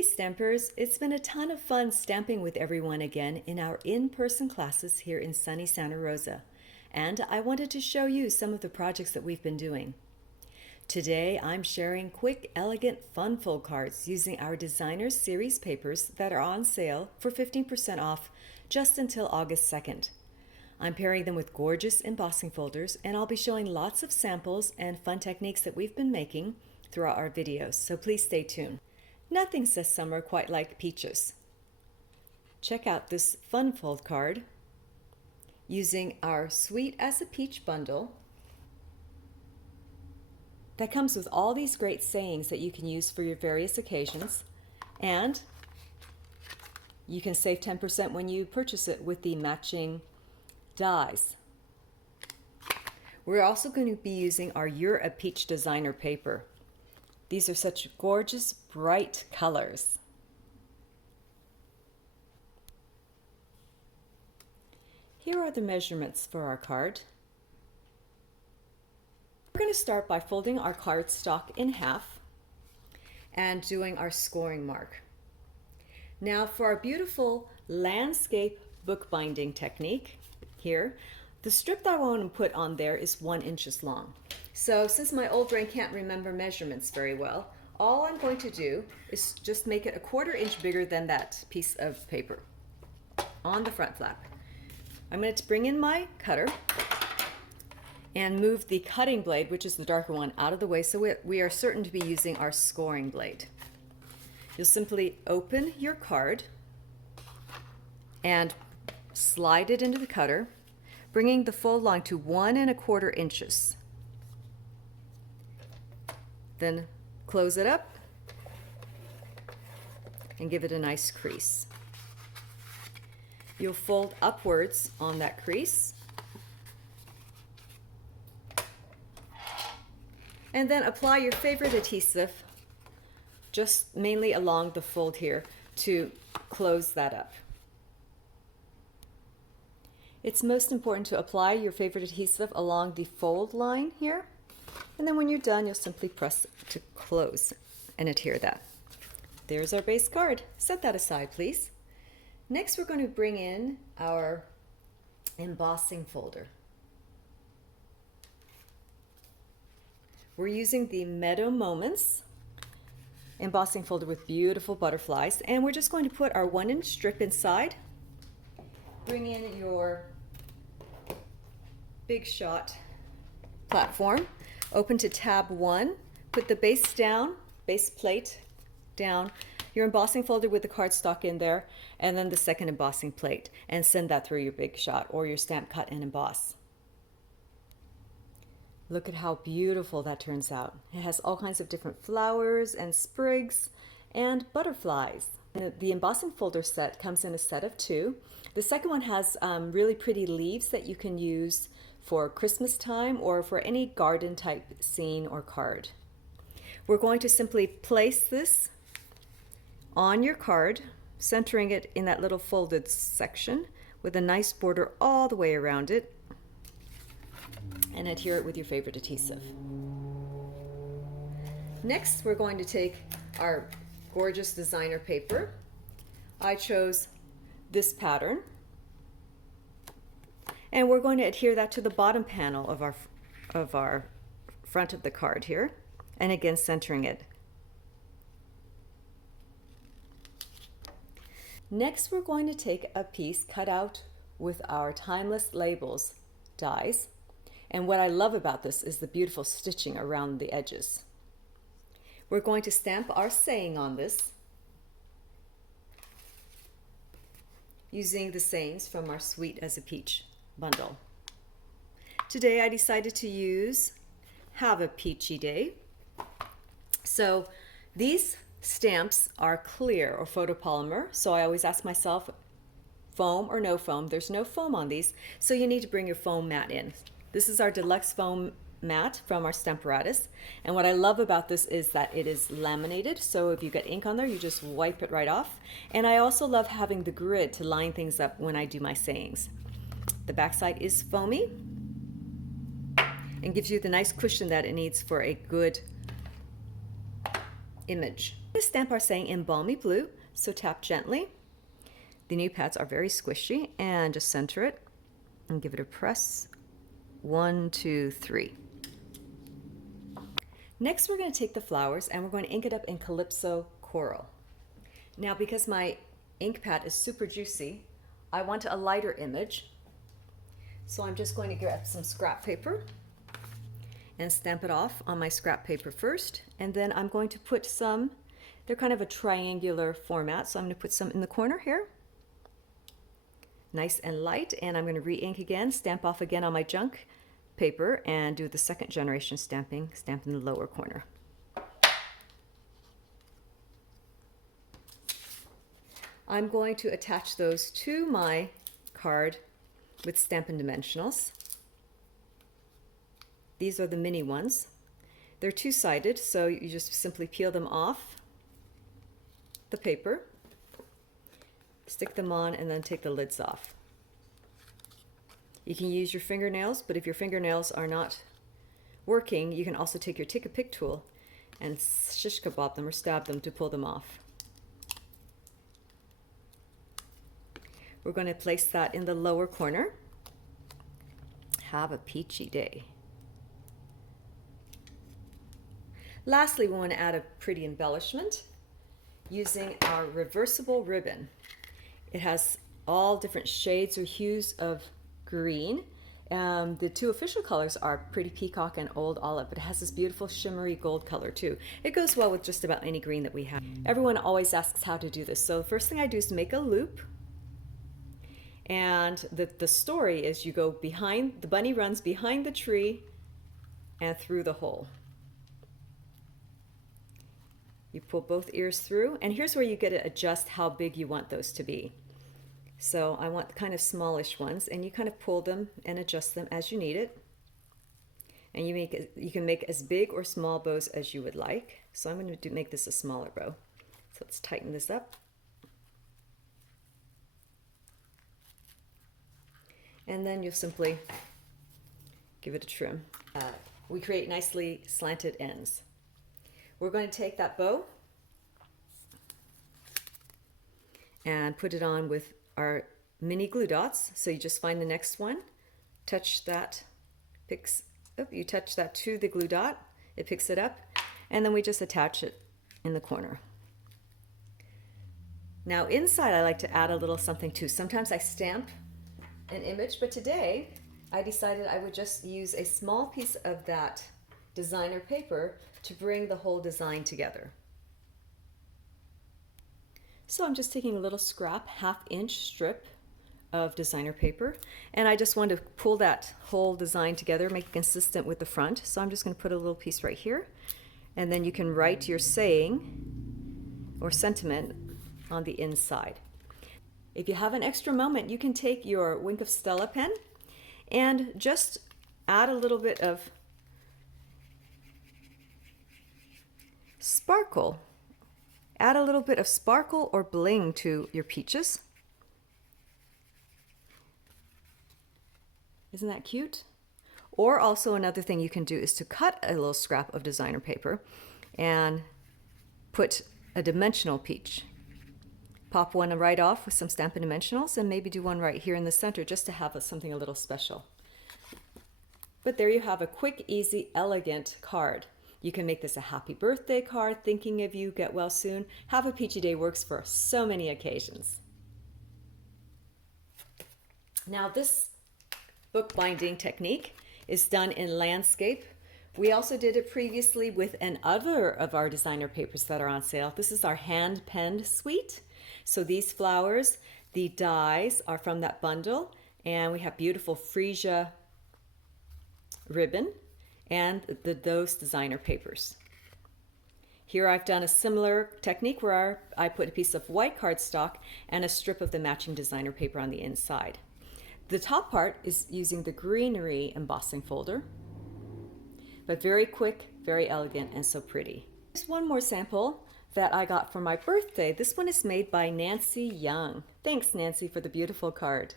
Hey Stampers, it's been a ton of fun stamping with everyone again in our in-person classes here in sunny Santa Rosa. And I wanted to show you some of the projects that we've been doing. Today I'm sharing quick, elegant, fun fold cards using our Designers Series papers that are on sale for 15% off just until August 2nd. I'm pairing them with gorgeous embossing folders, and I'll be showing lots of samples and fun techniques that we've been making throughout our videos, so please stay tuned. Nothing says summer quite like peaches. Check out this fun fold card using our Sweet as a Peach bundle that comes with all these great sayings that you can use for your various occasions, and you can save 10% when you purchase it with the matching dies. We're also going to be using our You're a Peach designer paper. These are such gorgeous, bright colors. Here are the measurements for our card. We're going to start by folding our cardstock in half and doing our scoring mark. Now for our beautiful landscape bookbinding technique here, the strip that I want to put on there is 1 inch long. So since my old brain can't remember measurements very well, all I'm going to do is just make it 1/4 inch bigger than that piece of paper on the front flap. I'm going to bring in my cutter and move the cutting blade, which is the darker one, out of the way so we are certain to be using our scoring blade. You'll simply open your card and slide it into the cutter, bringing the fold line to 1 1/4 inches. Then close it up and give it a nice crease. You'll fold upwards on that crease and then apply your favorite adhesive just mainly along the fold here to close that up. It's most important to apply your favorite adhesive along the fold line here, and then when you're done you'll simply press to close and adhere that. There's our base card. Set that aside, please. Next we're going to bring in our embossing folder. We're using the Meadow Moments embossing folder with beautiful butterflies, and we're just going to put our 1 inch strip inside. Bring in your Big Shot platform, open to tab 1, put the base down, base plate down, your embossing folder with the cardstock in there, and then the second embossing plate, and send that through your Big Shot or your Stamp Cut and Emboss. Look at how beautiful that turns out. It has all kinds of different flowers and sprigs and butterflies. The embossing folder set comes in a set of 2. The second one has really pretty leaves that you can use for Christmas time or for any garden type scene or card. We're going to simply place this on your card, centering it in that little folded section with a nice border all the way around it, and adhere it with your favorite adhesive. Next we're going to take our gorgeous designer paper. I chose this pattern, and we're going to adhere that to the bottom panel of our front of the card here, and again centering it. Next we're going to take a piece cut out with our Timeless Labels dies, and what I love about this is the beautiful stitching around the edges. We're going to stamp our saying on this using the sayings from our Sweet as a Peach bundle. Today I decided to use Have a Peachy Day. So these stamps are clear or photopolymer, so I always ask myself, foam or no foam? There's no foam on these, so you need to bring your foam mat in. This is our deluxe foam mat from our Stamparatus, and what I love about this is that it is laminated, so if you get ink on there you just wipe it right off. And I also love having the grid to line things up when I do my sayings. The backside is foamy and gives you the nice cushion that it needs for a good image. This stamp are saying in Balmy Blue, so tap gently. The new pads are very squishy, and just center it and give it a press. 1, 2, 3. Next we're going to take the flowers and we're going to ink it up in Calypso Coral. Now because my ink pad is super juicy, I want a lighter image. So I'm just going to grab some scrap paper and stamp it off on my scrap paper first. And then I'm going to put some, they're kind of a triangular format, so I'm going to put some in the corner here. Nice and light, and I'm going to re-ink again, stamp off again on my junk paper, and do the second generation stamping, stamp in the lower corner. I'm going to attach those to my card with Stampin' Dimensionals. These are the mini ones. They're two-sided, so you just simply peel them off the paper, stick them on, and then take the lids off. You can use your fingernails, but if your fingernails are not working, you can also take your Take-A-Pick tool and shish kebab them or stab them to pull them off. We're going to place that in the lower corner. Have a peachy day. Lastly, we want to add a pretty embellishment using our reversible ribbon. It has all different shades or hues of green. The two official colors are Pretty Peacock and Old Olive, but it has this beautiful shimmery gold color too. It goes well with just about any green that we have. Everyone always asks how to do this. So the first thing I do is make a loop. And the story is you go behind, the bunny runs behind the tree and through the hole. You pull both ears through, and here's where you get to adjust how big you want those to be. So I want kind of smallish ones, and you kind of pull them and adjust them as you need it. And you can make as big or small bows as you would like. So I'm going to make this a smaller bow. So let's tighten this up. And then you'll simply give it a trim. We create nicely slanted ends. We're going to take that bow and put it on with our mini glue dots. So you just find the next one, touch that, you touch that to the glue dot, it picks it up, and then we just attach it in the corner. Now inside I like to add a little something too. Sometimes I stamp an image, but today I decided I would just use a small piece of that designer paper to bring the whole design together. So I'm just taking a little scrap, 1/2 inch strip of designer paper, and I just want to pull that whole design together, make it consistent with the front. So I'm just going to put a little piece right here, and then you can write your saying or sentiment on the inside. If you have an extra moment, you can take your Wink of Stella pen and just add a little bit of sparkle. Add a little bit of sparkle or bling to your peaches. Isn't that cute? Or also another thing you can do is to cut a little scrap of designer paper and put a dimensional peach. Pop one right off with some Stampin' Dimensionals and maybe do one right here in the center just to have something a little special. But there you have a quick, easy, elegant card. You can make this a happy birthday card, thinking of you, get well soon. Have a peachy day works for so many occasions. Now this bookbinding technique is done in landscape. We also did it previously with another of our designer papers that are on sale. This is our hand-penned suite. So these flowers, the dies are from that bundle, and we have beautiful freesia ribbon and those designer papers. Here I've done a similar technique where I put a piece of white cardstock and a strip of the matching designer paper on the inside. The top part is using the greenery embossing folder, but very quick, very elegant, and so pretty. Here's one more sample that I got for my birthday. This one is made by Nancy Young. Thanks, Nancy, for the beautiful card.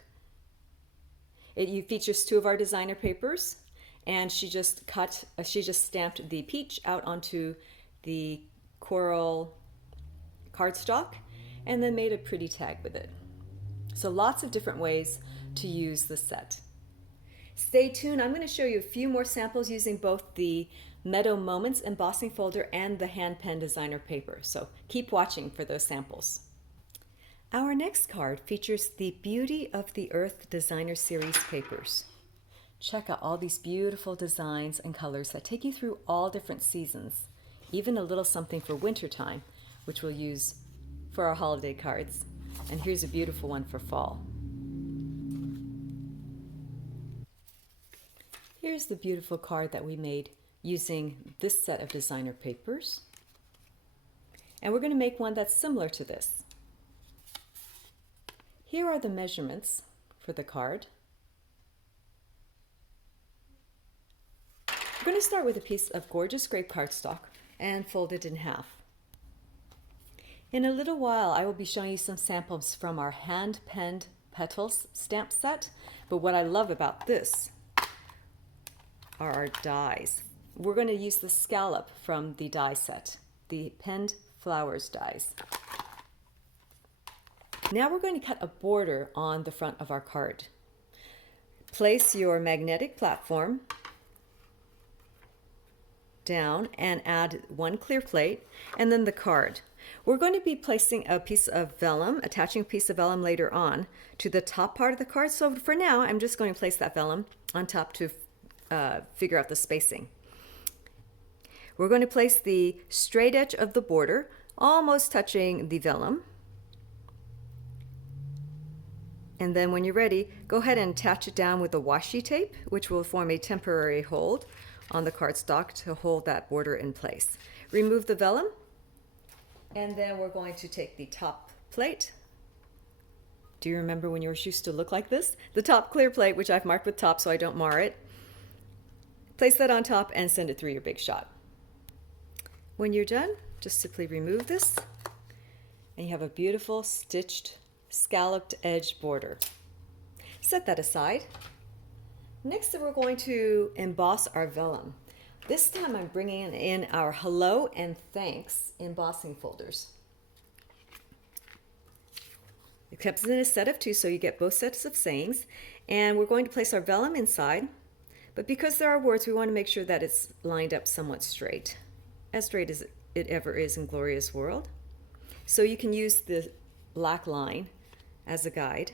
It features 2 of our designer papers, and she just stamped the peach out onto the coral cardstock and then made a pretty tag with it. So lots of different ways to use the set. Stay tuned, I'm going to show you a few more samples using both the Meadow Moments embossing folder and the hand pen designer paper, so keep watching for those samples. Our next card features the Beauty of the Earth Designer Series papers. Check out all these beautiful designs and colors that take you through all different seasons, even a little something for wintertime, which we'll use for our holiday cards. And here's a beautiful one for fall. Here's the beautiful card that we made using this set of designer papers. And we're going to make one that's similar to this. Here are the measurements for the card. We're going to start with a piece of gorgeous grape cardstock and fold it in half. In a little while, I will be showing you some samples from our hand-penned petals stamp set, but what I love about this are our dies. We're going to use the scallop from the die set, the penned flowers dies. Now we're going to cut a border on the front of our card. Place your magnetic platform down and add one clear plate and then the card. We're going to be placing a piece of vellum, attaching a piece of vellum later on to the top part of the card. So for now, I'm just going to place that vellum on top to figure out the spacing. We're going to place the straight edge of the border almost touching the vellum. And then when you're ready, go ahead and attach it down with a washi tape, which will form a temporary hold on the cardstock to hold that border in place. Remove the vellum, and then we're going to take the top plate. Do you remember when yours used to look like this? The top clear plate, which I've marked with top so I don't mar it. Place that on top and send it through your big shot. When you're done, just simply remove this, and you have a beautiful stitched scalloped edge border. Set that aside. Next, we're going to emboss our vellum. This time I'm bringing in our Hello and Thanks embossing folders. It comes in a set of two, so you get both sets of sayings. And we're going to place our vellum inside, but because there are words, we want to make sure that it's lined up somewhat straight as it ever is in Gloria's world. So you can use the black line as a guide.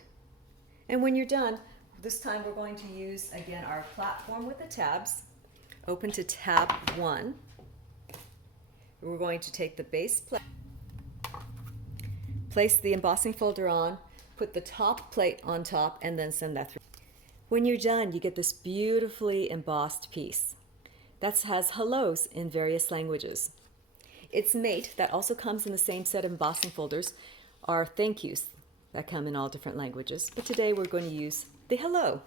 And when you're done, this time we're going to use, again, our platform with the tabs. Open to tab 1. We're going to take the base plate, place the embossing folder on, put the top plate on top, and then send that through. When you're done, you get this beautifully embossed piece that has hellos in various languages. Its mate, that also comes in the same set of embossing folders, are thank yous that come in all different languages. But today we're going to use the hello.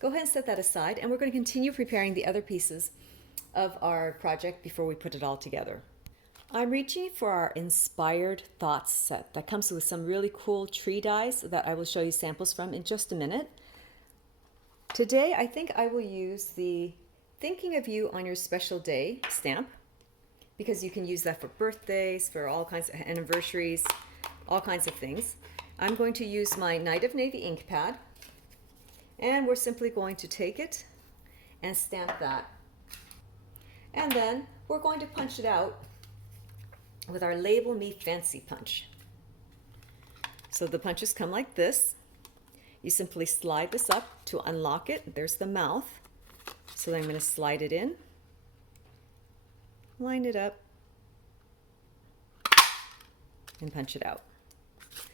Go ahead and set that aside, and we're going to continue preparing the other pieces of our project before we put it all together. I'm reaching for our Inspired Thoughts set that comes with some really cool tree dies that I will show you samples from in just a minute. Today, I think I will use the Thinking of You on Your Special Day stamp, because you can use that for birthdays, for all kinds of anniversaries, all kinds of things. I'm going to use my Night of Navy ink pad, and we're simply going to take it and stamp that. And then we're going to punch it out with our Label Me Fancy punch. So the punches come like this. You simply slide this up to unlock it. There's the mouth. So then I'm going to slide it in, line it up, and punch it out.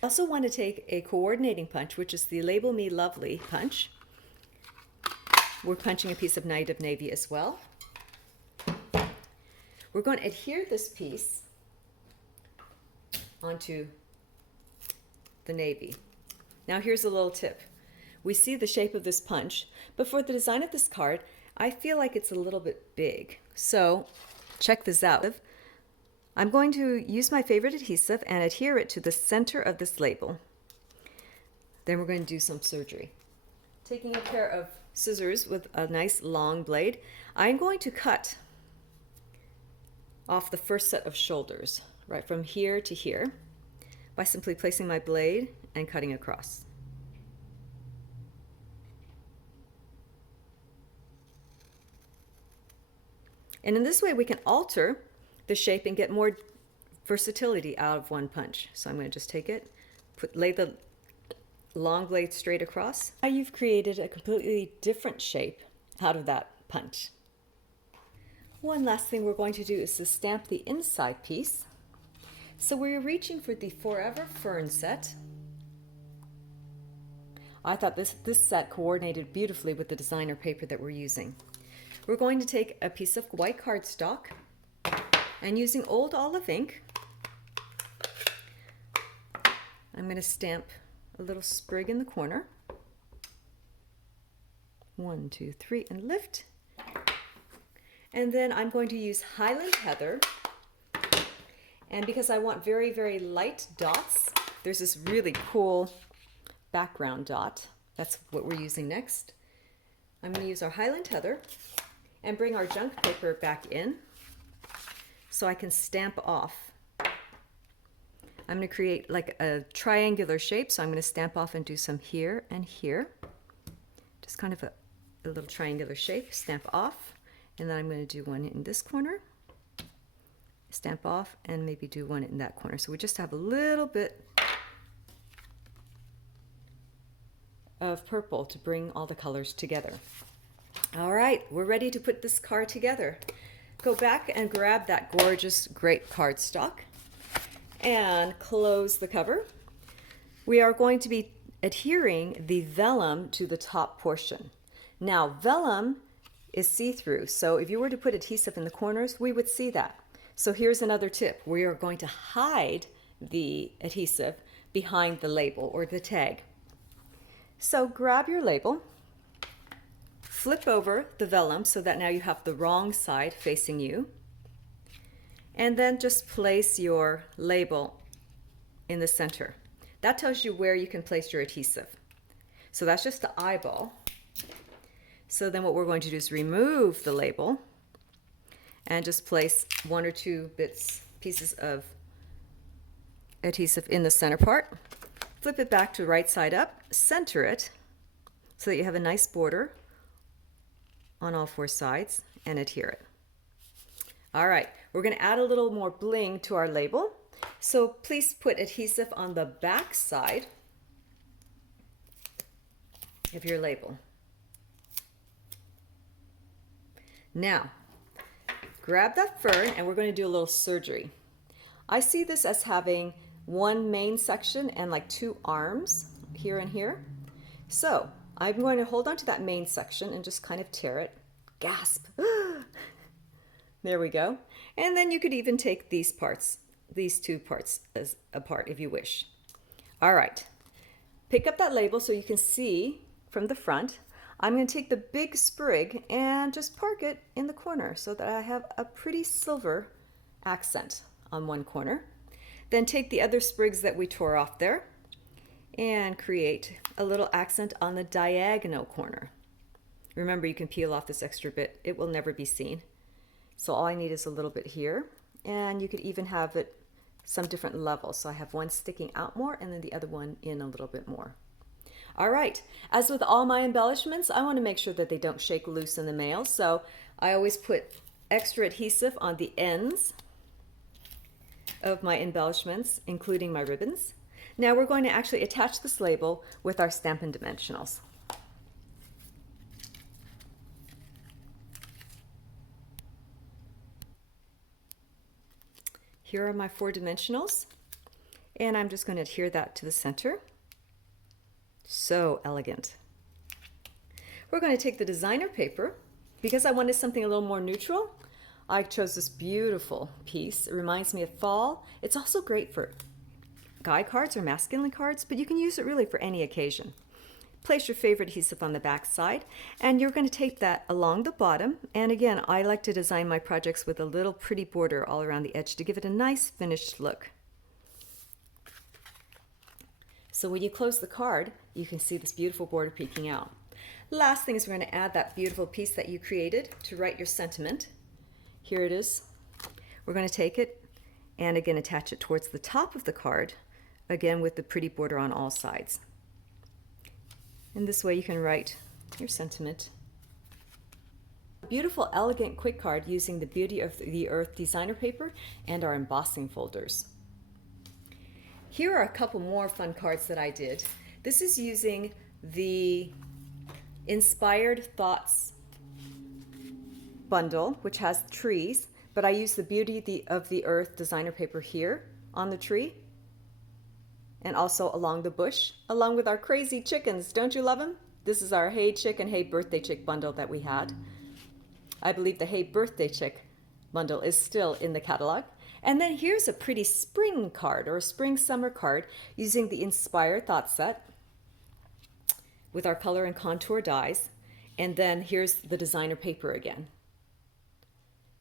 I also want to take a coordinating punch, which is the Label Me Lovely punch. We're punching a piece of Night of Navy as well. We're going to adhere this piece onto the navy. Now here's a little tip. We see the shape of this punch, but for the design of this card, I feel like it's a little bit big. So check this out. I'm going to use my favorite adhesive and adhere it to the center of this label. Then we're going to do some surgery. Taking a pair of scissors with a nice long blade, I'm going to cut off the first set of shoulders right from here to here by simply placing my blade and cutting across. And in this way we can alter the shape and get more versatility out of one punch. So I'm going to just take it, lay the long blade straight across. Now you've created a completely different shape out of that punch. One last thing we're going to do is to stamp the inside piece. So we're reaching for the Forever Fern set. I thought this set coordinated beautifully with the designer paper that we're using. We're going to take a piece of white cardstock and using old olive ink, I'm going to stamp a little sprig in the corner. 1, 2, 3, and lift. And then I'm going to use Highland Heather. And because I want very, very light dots, there's this really cool background dot. That's what we're using next. I'm going to use our Highland Heather and bring our junk paper back in so I can stamp off. I'm going to create like a triangular shape, so I'm going to stamp off and do some here and here. Just kind of a little triangular shape, stamp off, and then I'm going to do one in this corner, stamp off, and maybe do one in that corner. So we just have a little bit of purple to bring all the colors together. All right, we're ready to put this card together. Go back and grab that gorgeous Grape cardstock and close the cover. We are going to be adhering the vellum to the top portion. Now, vellum is see-through, so if you were to put adhesive in the corners, we would see that. So here's another tip. We are going to hide the adhesive behind the label or the tag. So grab your label, flip over the vellum so that now you have the wrong side facing you, and then just place your label in the center. That tells you where you can place your adhesive. So that's just the eyeball. So then what we're going to do is remove the label and just place 1 or 2 pieces of adhesive in the center part. Flip it back to right side up, center it so that you have a nice border on all 4 sides, and adhere it. All right, we're going to add a little more bling to our label. So please put adhesive on the back side of your label. Now, grab that fern and we're going to do a little surgery. I see this as having one main section and like 2 arms here and here. So I'm going to hold on to that main section and just kind of tear it. Gasp! There we go. And then you could even take these parts, these 2 parts as apart if you wish. All right. Pick up that label so you can see from the front. I'm going to take the big sprig and just park it in the corner so that I have a pretty silver accent on one corner. Then take the other sprigs that we tore off there and create a little accent on the diagonal corner. Remember, you can peel off this extra bit. It will never be seen. So all I need is a little bit here, and you could even have it some different levels. So I have one sticking out more and then the other one in a little bit more. All right, as with all my embellishments, I want to make sure that they don't shake loose in the mail. So I always put extra adhesive on the ends of my embellishments, including my ribbons. Now we're going to actually attach this label with our Stampin' Dimensionals. Here are my 4 dimensionals, and I'm just going to adhere that to the center. So elegant. We're going to take the designer paper. Because I wanted something a little more neutral, I chose this beautiful piece. It reminds me of fall. It's also great for guy cards or masculine cards, but you can use it really for any occasion. Place your favorite adhesive on the back side, and you're going to tape that along the bottom. And again, I like to design my projects with a little pretty border all around the edge to give it a nice finished look. So when you close the card, you can see this beautiful border peeking out. Last thing is we're going to add that beautiful piece that you created to write your sentiment. Here it is. We're going to take it and again attach it towards the top of the card, again with the pretty border on all sides. And this way you can write your sentiment. Beautiful, elegant, quick card using the Beauty of the Earth designer paper and our embossing folders. Here are a couple more fun cards that I did. This is using the Inspired Thoughts bundle, which has trees, but I use the Beauty of the Earth designer paper here on the tree and also along the bush, along with our crazy chickens. Don't you love them? This is our Hey Chick and Hey Birthday Chick bundle that we had. I believe the Hey Birthday Chick bundle is still in the catalog. And then here's a pretty spring card, or a spring summer card, using the Inspired Thought set with our color and contour dies. And then here's the designer paper again,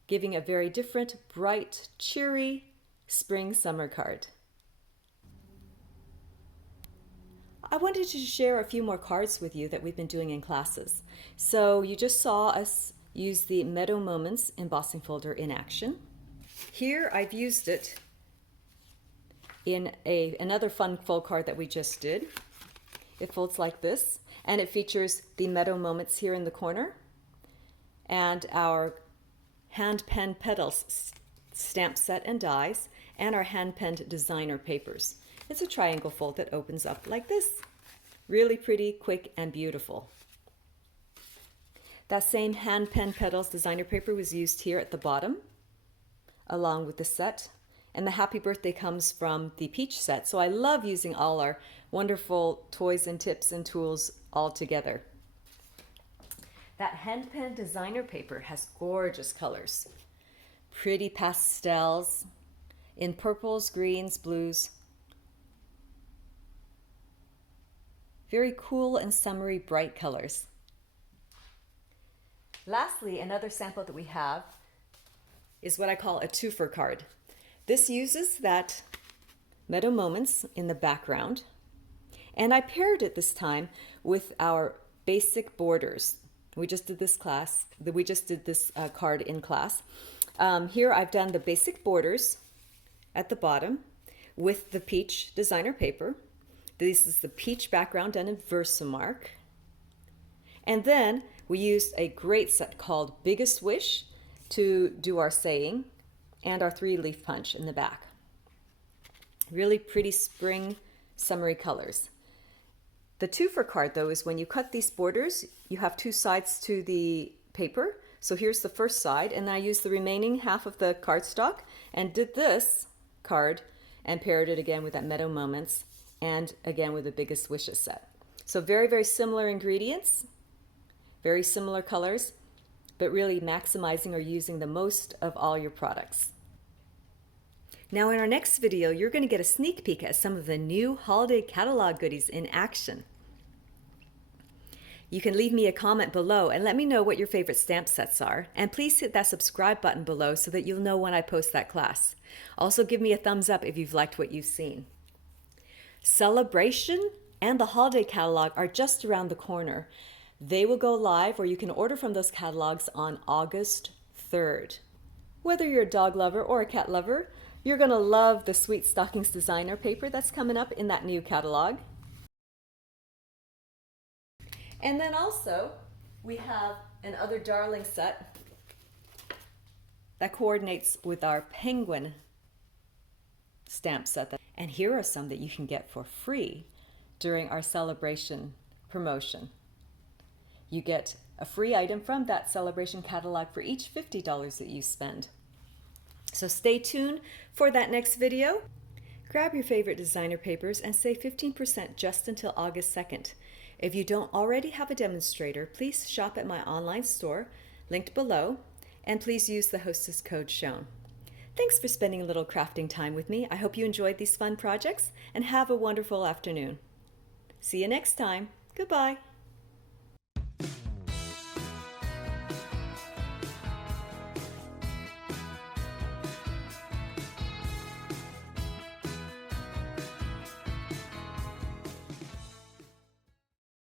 giving a very different, bright, cheery spring summer card. I wanted to share a few more cards with you that we've been doing in classes. So you just saw us use the Meadow Moments embossing folder in action. Here I've used it in another fun fold card that we just did. It folds like this, and it features the Meadow Moments here in the corner and our hand-penned petals stamp set and dies, and our hand-penned designer papers. It's a triangle fold that opens up like this. Really pretty, quick, and beautiful. That same hand-penned petals designer paper was used here at the bottom, along with the set. And the Happy Birthday comes from the Peach set. So I love using all our wonderful toys and tips and tools all together. That hand-penned designer paper has gorgeous colors. Pretty pastels in purples, greens, blues. Very cool and summery bright colors. Lastly, another sample that we have is what I call a twofer card. This uses that Meadow Moments in the background, and I paired it this time with our basic borders. We just did this card in class. Here I've done the basic borders at the bottom with the peach designer paper. This is the peach background done in Versamark. And then we used a great set called Biggest Wish to do our saying and our 3-leaf punch in the back. Really pretty spring summery colors. The twofer card though is when you cut these borders, you have two sides to the paper. So here's the first side, and I used the remaining half of the cardstock and did this card and paired it again with that Meadow Moments and again with the Biggest Wishes set. So very, very similar ingredients, very similar colors, but really maximizing or using the most of all your products. Now in our next video, you're going to get a sneak peek at some of the new holiday catalog goodies in action. You can leave me a comment below and let me know what your favorite stamp sets are. And please hit that subscribe button below so that you'll know when I post that class. Also give me a thumbs up if you've liked what you've seen. Celebration and the holiday catalog are just around the corner. They will go live, or you can order from those catalogs on August 3rd. Whether you're a dog lover or a cat lover, you're going to love the Sweet Stockings designer paper that's coming up in that new catalog. And then also, we have another darling set that coordinates with our penguin stamp set. And here are some that you can get for free during our celebration promotion. You get a free item from that celebration catalog for each $50 that you spend. So stay tuned for that next video. Grab your favorite designer papers and save 15% just until August 2nd. If you don't already have a demonstrator, please shop at my online store, linked below, and please use the Hostess code shown. Thanks for spending a little crafting time with me. I hope you enjoyed these fun projects and have a wonderful afternoon. See you next time. Goodbye.